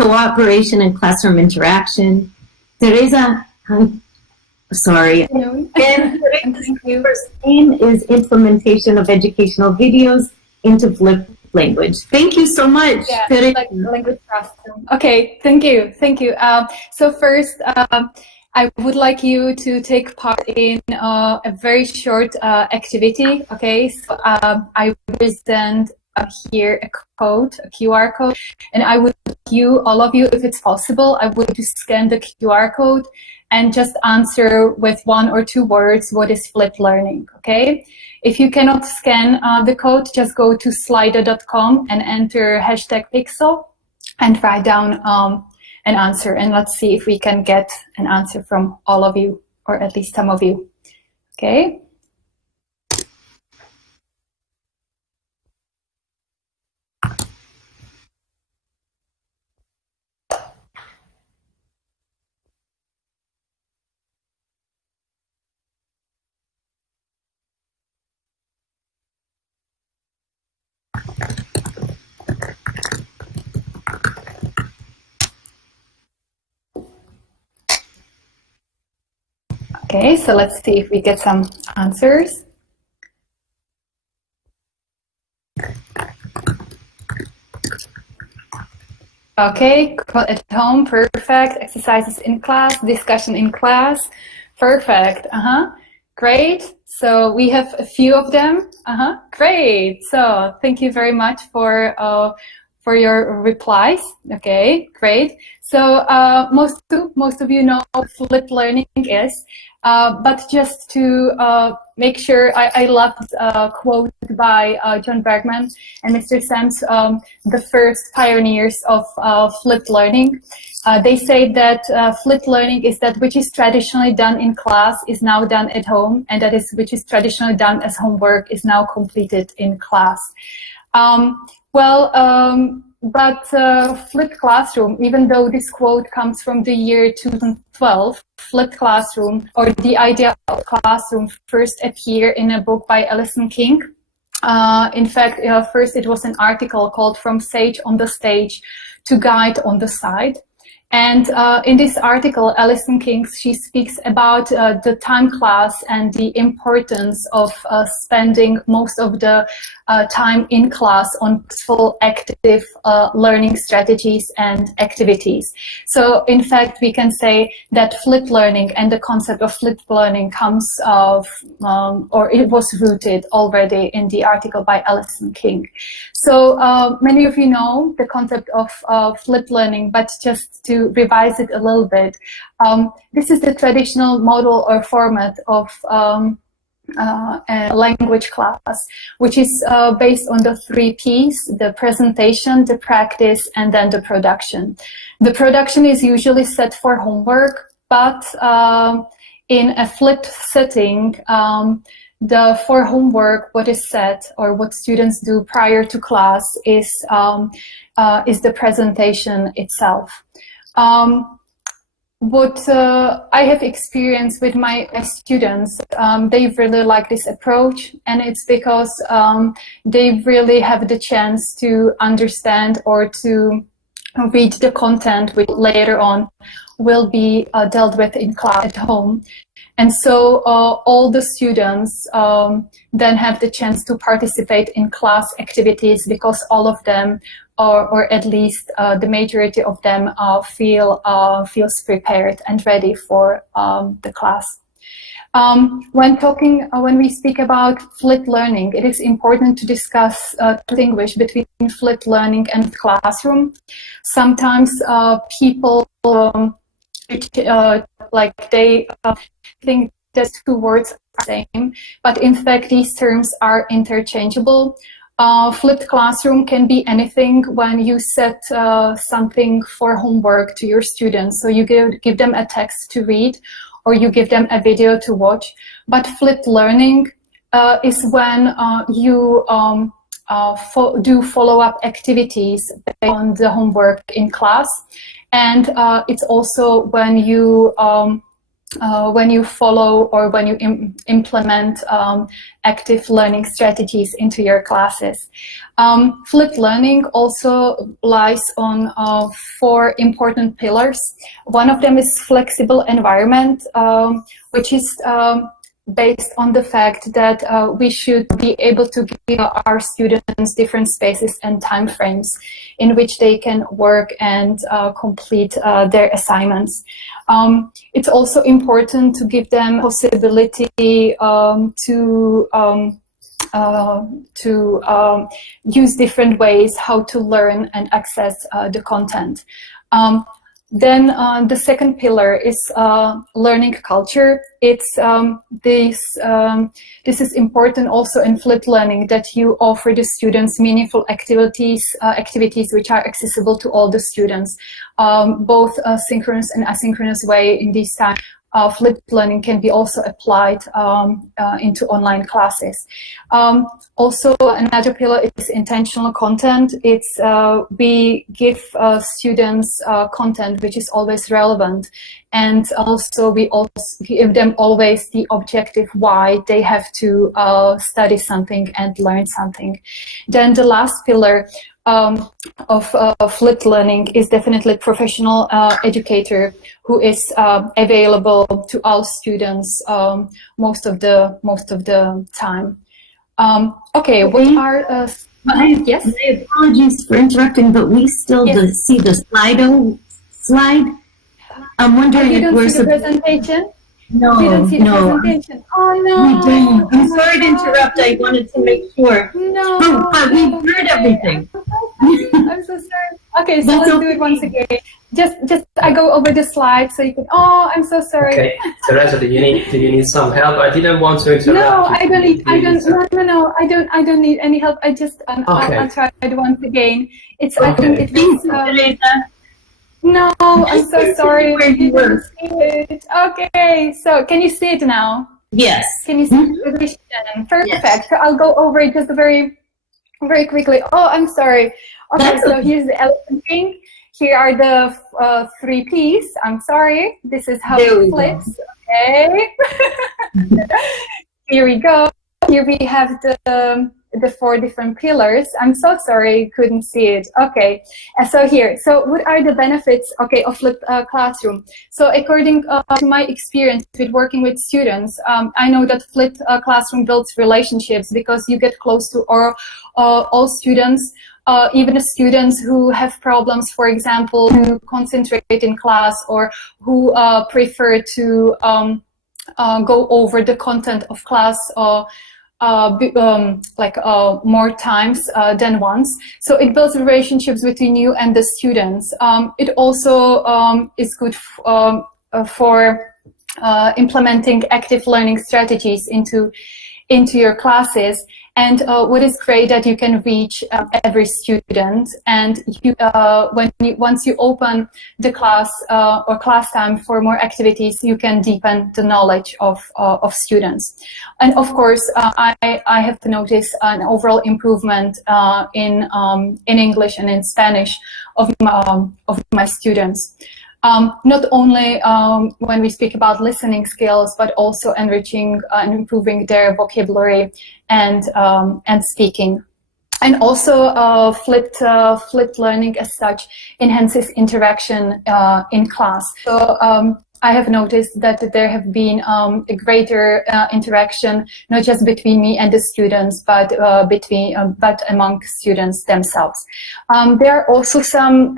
cooperation and classroom interaction. Teresa, I'm sorry. And Thank first aim is implementation of educational videos into flipped language. Thank you so much. Yeah, like language processing. Okay, thank you. So first, I would like you to take part in a very short activity. Okay, so I present here a code, a QR code, and I would all of you, if it's possible, I would to scan the QR code and just answer with 1 or 2 words what is flipped learning. Okay. If you cannot scan the code, just go to slido.com and enter #pixel and write down an answer. And let's see if we can get an answer from all of you, or at least some of you. Okay. Okay, so let's see if we get some answers. Okay, at home, perfect. Exercises in class, discussion in class, perfect. Great. So we have a few of them. Great. So thank you very much for your replies. Okay, great. So most of you know what flipped learning is, but just to make sure, I love this quote by John Bergman and Mr. Sams, the first pioneers of flipped learning. They say that flipped learning is that which is traditionally done in class is now done at home, and that is which is traditionally done as homework is now completed in class. But flipped classroom, even though this quote comes from the year 2012, flipped classroom, or the idea of classroom, first appeared in a book by Alison King. In fact, first it was an article called From Sage on the Stage to Guide on the Side. And in this article, Alison King, she speaks about the time class and the importance of spending most of the time in class on full active learning strategies and activities. So in fact, we can say that flipped learning and the concept of flipped learning comes of, or it was rooted already in the article by Alison King. So many of you know the concept of flipped learning, but just to revise it a little bit, this is the traditional model or format of a language class, which is based on the 3 Ps: the presentation, the practice, and then the production. The production is usually set for homework, but in a flipped setting, for homework, what is set or what students do prior to class is the presentation itself. What I have experienced with my students, they really like this approach, and it's because they really have the chance to understand or to read the content which later on will be dealt with in class at home. And so all the students then have the chance to participate in class activities, because all of them, or at least the majority of them, feels prepared and ready for the class. When we speak about flipped learning, it is important to distinguish between flipped learning and classroom. Sometimes people they think that 2 words are the same, but in fact these terms are interchangeable. Flipped classroom can be anything when you set something for homework to your students. So you give them a text to read, or you give them a video to watch. But flipped learning is when you do follow-up activities based on the homework in class. And it's also when you when you follow or when you implement active learning strategies into your classes. Flipped learning also lies on 4 important pillars. One of them is flexible environment, which is based on the fact that we should be able to give our students different spaces and time frames in which they can work and complete their assignments. It's also important to give them possibility to use different ways how to learn and access the content. Then the second pillar is learning culture. It's this is important also in flipped learning, that you offer the students meaningful activities which are accessible to all the students, both synchronous and asynchronous way. In this time, flipped learning can be also applied into online classes. Also, another pillar is intentional content. It's we give students content which is always relevant, and also we also give them always the objective why they have to study something and learn something. Then the last pillar of flipped learning is definitely professional educator who is available to all students most of the time. Okay, what are yes? My apologies for interrupting, but we still see the Slido slide. I'm wondering if we're the presentation. No, we don't see the presentation. Oh no! We don't. I'm sorry to interrupt. I wanted to make sure. No, but we've heard everything. I'm so sorry. Okay, so let's do it once again. Just I go over the slide so you can. Oh, I'm so sorry. Okay, Teresa, do you need some help? I didn't want to interrupt. No, I don't need. No. I don't need any help. I just okay. I'll try it once again. It's okay. I think it was. No, I'm so sorry. You didn't see it. Okay, so can you see it now? Yes. Can you see the vision? Perfect. Yes. So I'll go over it just very quickly. Oh, I'm sorry. Okay, so here's the elephant thing. Here are the 3 P's. I'm sorry. This is how it flips. Okay. Here we go. Here we have the 4 different pillars. I'm so sorry you couldn't see it. Okay, so here, so what are the benefits, okay, of flipped classroom? So according to my experience with working with students, I know that flipped classroom builds relationships because you get close to all students, even the students who have problems, for example, to concentrate in class, or who prefer to go over the content of class more times than once. So it builds relationships between you and the students. It also is good for implementing active learning strategies into your classes. And what is great that you can reach every student, and you, once you open the class or class time for more activities, you can deepen the knowledge of students. And of course, I have noticed an overall improvement in English and in Spanish of my students. Not only when we speak about listening skills, but also enriching and improving their vocabulary and speaking. And also flipped learning as such enhances interaction in class. So I have noticed that there have been a greater interaction, not just between me and the students, but but among students themselves. There are also some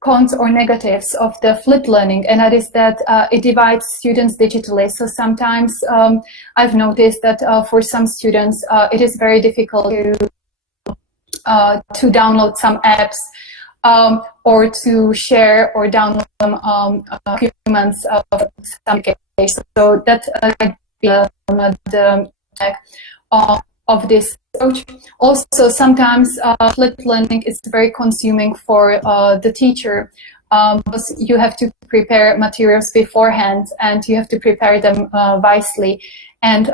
cons or negatives of the flipped learning, and that is that it divides students digitally. So sometimes I've noticed that for some students it is very difficult to download some apps or to share or download some documents of some case. So that might be the of this approach. Also, sometimes flipped learning is very consuming for the teacher because you have to prepare materials beforehand and you have to prepare them wisely. And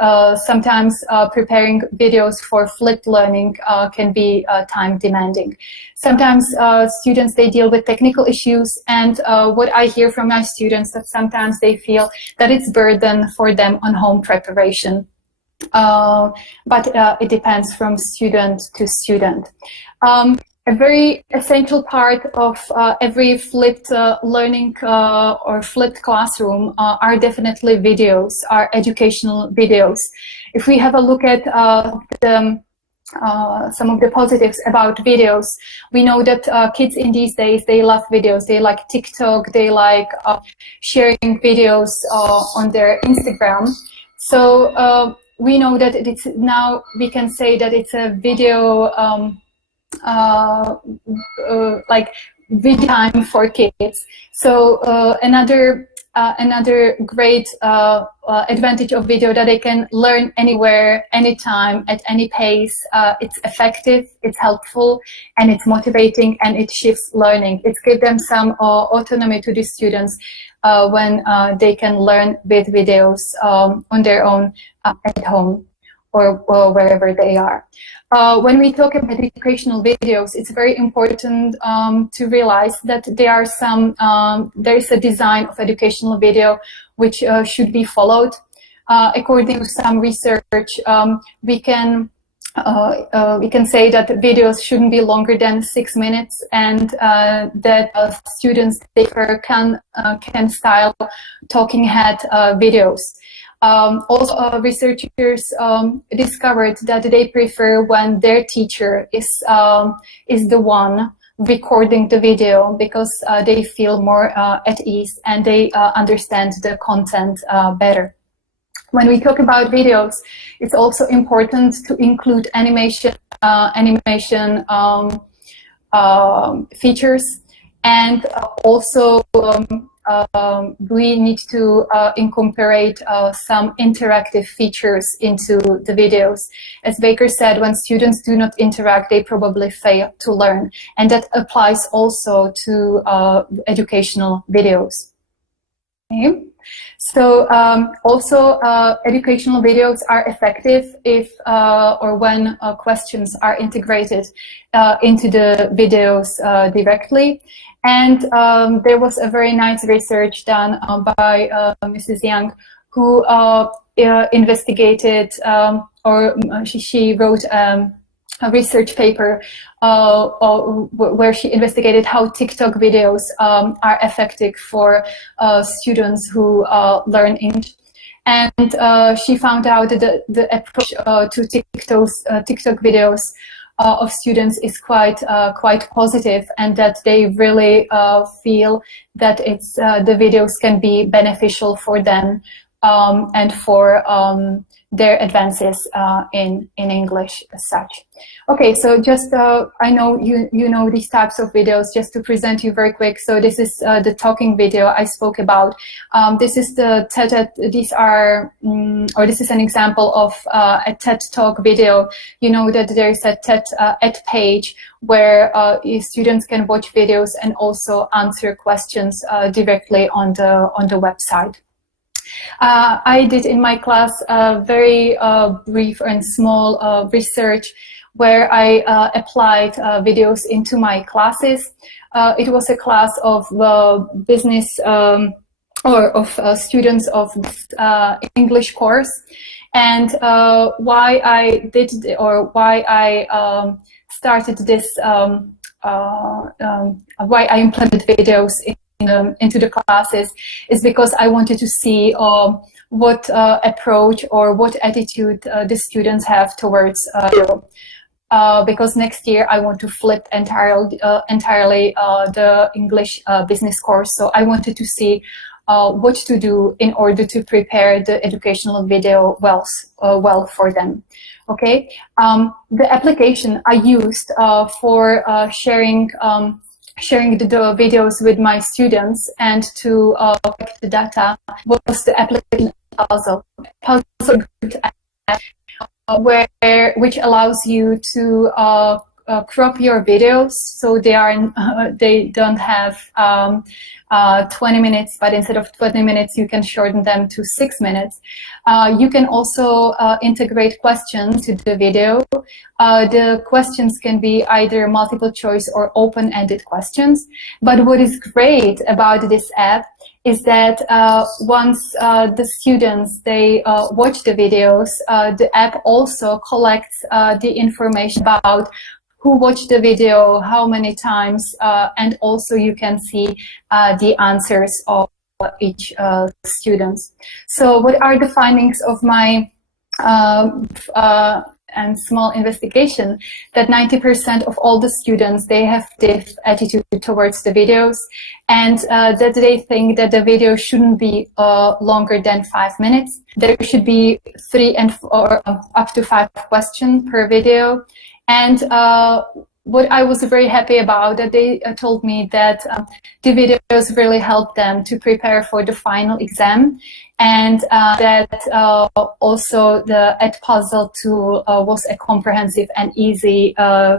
sometimes preparing videos for flipped learning can be time demanding. Sometimes students, they deal with technical issues, and what I hear from my students that sometimes they feel that it's burden for them on home preparation. But it depends from student to student. A very essential part of every flipped learning or flipped classroom are definitely videos, are educational videos. If we have a look at some of the positives about videos, we know that kids in these days, they love videos. They like TikTok, they like sharing videos on their Instagram. So we know that it's now, we can say that it's a video like video time for kids. So another great advantage of video, that they can learn anywhere, anytime, at any pace. It's effective, it's helpful, and it's motivating, and it shifts learning. It gives them some autonomy to the students when they can learn with videos on their own at home or wherever they are. When we talk about educational videos, it's very important to realize that there is a design of educational video which should be followed. According to some research, we can say that videos shouldn't be longer than 6 minutes, and that students can style talking head videos. Also, researchers discovered that they prefer when their teacher is the one recording the video, because they feel more at ease and they understand the content better. When we talk about videos, it's also important to include animation features, and also we need to incorporate some interactive features into the videos. As Baker said, when students do not interact, they probably fail to learn. And that applies also to educational videos. Okay. So also educational videos are effective if or when questions are integrated into the videos directly. And there was a very nice research done by Mrs. Young, who investigated, or she wrote a research paper where she investigated how TikTok videos are effective for students who learn English. And she found out that the approach to TikTok videos of students is quite positive, and that they really feel that the videos can be beneficial for them and for their advances in English as such. Okay, so just I know you know these types of videos. Just to present you very quick. So this is the talking video I spoke about. This is the TED. These are, or this is an example of a TED Talk video. You know that there is a TED Ed page where students can watch videos and also answer questions directly on the website. I did in my class a very brief and small research where I applied videos into my classes. It was a class of business or of students of this English course. And why I did, or why I started this, why I implemented videos into the classes, is because I wanted to see what approach or what attitude the students have towards because next year I want to flip entirely the English business course. So I wanted to see what to do in order to prepare the educational video well for them. Okay, the application I used for sharing the videos with my students and to collect the data was the application Puzzle which allows you to crop your videos so they don't have 20 minutes, but instead of 20 minutes, you can shorten them to 6 minutes. You can also integrate questions to the video. The questions can be either multiple choice or open-ended questions. But what is great about this app is that once the students, they watch the videos, the app also collects the information about who watched the video, how many times, and also you can see the answers of each students. So what are the findings of my and small investigation? That 90% of all the students, they have this attitude towards the videos, and that they think that the video shouldn't be longer than 5 minutes. There should be 3 or up to 5 questions per video. And what I was very happy about, that they told me that the videos really helped them to prepare for the final exam, and that also the Edpuzzle tool was a comprehensive and easy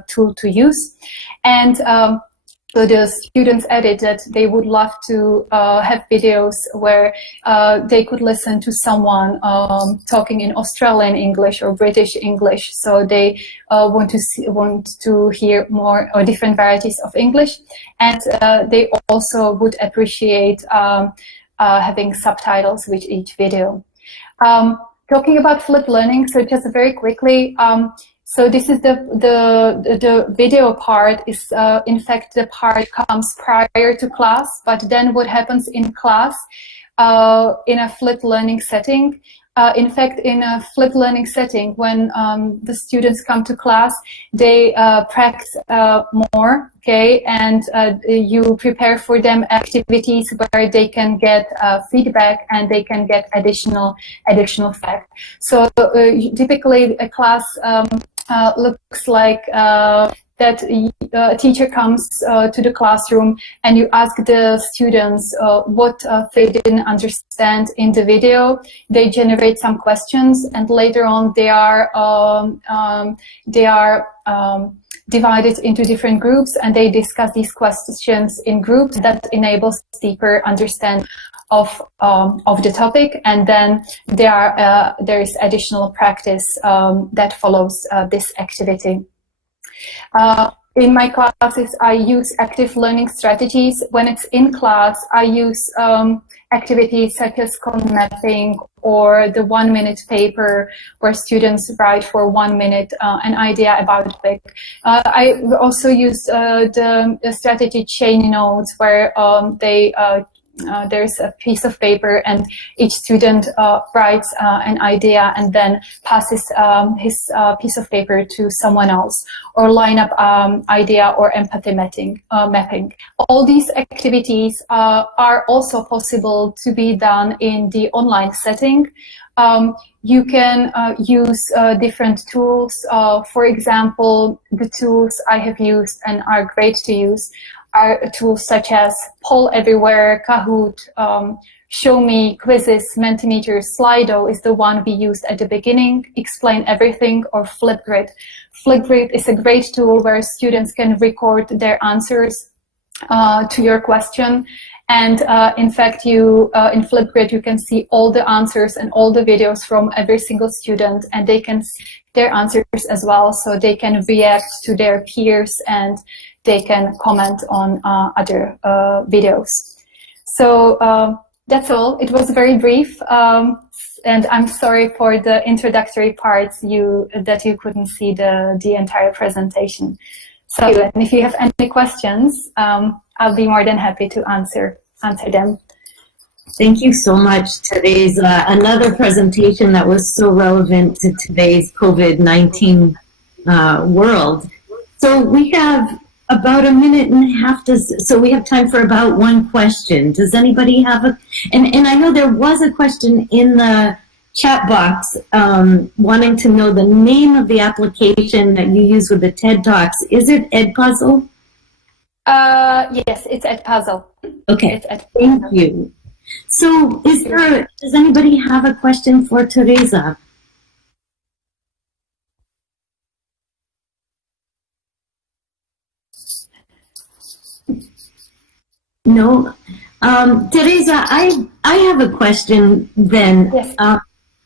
tool to use. And so the students added that they would love to have videos where they could listen to someone talking in Australian English or British English. So they want to hear more or different varieties of English, and they also would appreciate having subtitles with each video. Talking about flipped learning, so just very quickly. So this is the video part is in fact the part comes prior to class, but then what happens in class in a flipped learning setting. In fact, in a flipped learning setting, when the students come to class, they practice more, okay, and you prepare for them activities where they can get feedback and they can get additional fact. So typically a class looks like that a teacher comes to the classroom and you ask the students what they didn't understand in the video. They generate some questions, and later on they are divided into different groups, and they discuss these questions in groups. That enables deeper understanding of the topic, and then there is additional practice that follows this activity. In my classes, I use active learning strategies. When it's in class, I use activities such as content mapping or the 1 minute paper where students write for 1 minute an idea about a topic. I also use the strategy chain notes where there's a piece of paper and each student writes an idea and then passes his piece of paper to someone else, or line up idea or empathy mapping. All these activities are also possible to be done in the online setting. You can use different tools. For example, the tools I have used and are great to use are tools such as Poll Everywhere, Kahoot, Show Me, Quizzes, Mentimeter. Slido is the one we used at the beginning, Explain Everything, or Flipgrid. Flipgrid is a great tool where students can record their answers to your question. And in fact, in Flipgrid, you can see all the answers and all the videos from every single student, and they can see their answers as well, so they can react to their peers and they can comment on other videos. So that's all. It was very brief, and I'm sorry for the introductory parts that you couldn't see the entire presentation. So, and if you have any questions, I'll be more than happy to answer them. Thank you so much. Today's another presentation that was so relevant to today's COVID-19 world. So we have about a minute and a half, so we have time for about one question. Does anybody have and I know there was a question in the chat box wanting to know the name of the application that you use with the TED Talks. Is it Edpuzzle? Yes, it's Edpuzzle. Okay, it's Edpuzzle. Thank you. So does anybody have a question for Teresa? No. Teresa, I have a question then. Yes.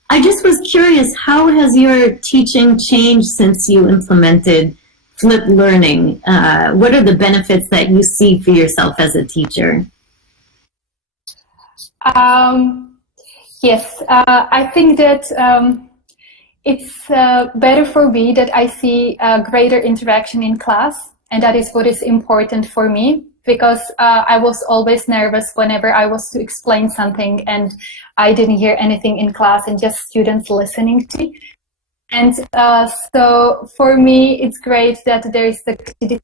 I just was curious, how has your teaching changed since you implemented flipped learning? What are the benefits that you see for yourself as a teacher? Yes, I think that it's better for me that I see greater interaction in class, and that is what is important for me, because I was always nervous whenever I was to explain something and I didn't hear anything in class and just students listening to me. And so for me, it's great that there is the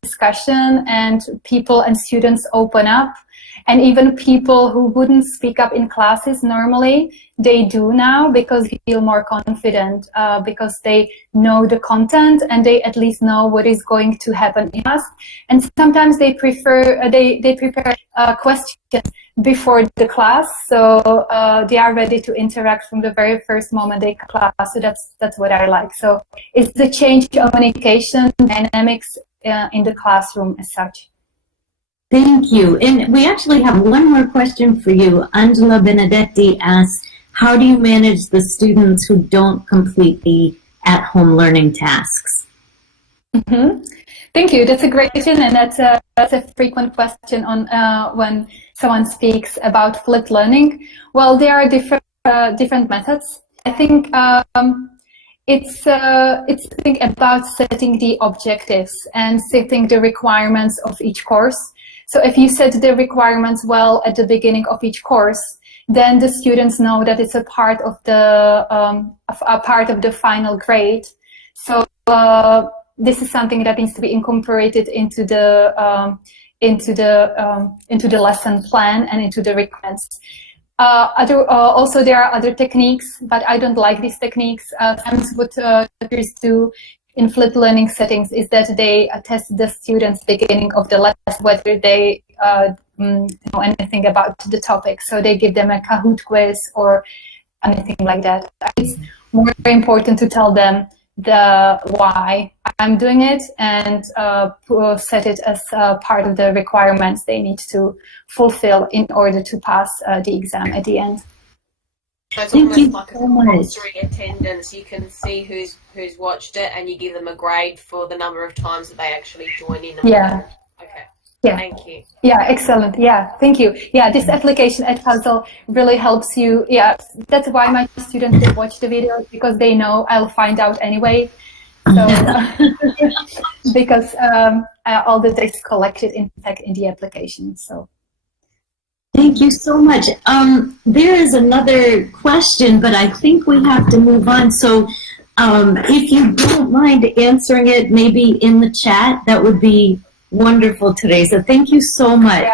discussion and people and students open up. And even people who wouldn't speak up in classes normally, they do now, because they feel more confident, because they know the content and they at least know what is going to happen in class. And sometimes they prepare questions before the class, so they are ready to interact from the very first moment they class. So that's what I like. So it's the change in communication dynamics in the classroom as such. Thank you. And we actually have one more question for you. Angela Benedetti asks, how do you manage the students who don't complete the at-home learning tasks? Mm-hmm. Thank you. That's a great question, and that's a frequent question on when someone speaks about flipped learning. Well, there are different methods. I think it's about setting the objectives and setting the requirements of each course. So if you set the requirements well at the beginning of each course, then the students know that it's a part of the final grade. So this is something that needs to be incorporated into the lesson plan and into the requirements. Also, there are other techniques, but I don't like these techniques. Sometimes what teachers do in flipped learning settings is that they test the students beginning of the lesson whether they know anything about the topic. So they give them a Kahoot quiz or anything like that. It's more important to tell them the why I'm doing it and set it as part of the requirements they need to fulfill in order to pass the exam at the end. So it's Thank almost you like a so much. compulsory attendance. You can see who's watched it, and you give them a grade for the number of times that they actually join in. Yeah. Okay. Yeah. Thank you. Yeah, excellent. Yeah, thank you. Yeah, this application at Puzzle really helps you. Yeah, that's why my students they watch the videos, because they know I'll find out anyway. So because all the data is collected in fact in the application. So. Thank you so much. There is another question, but I think we have to move on. So if you don't mind answering it, maybe in the chat, that would be wonderful, Teresa. Thank you so much. Yeah.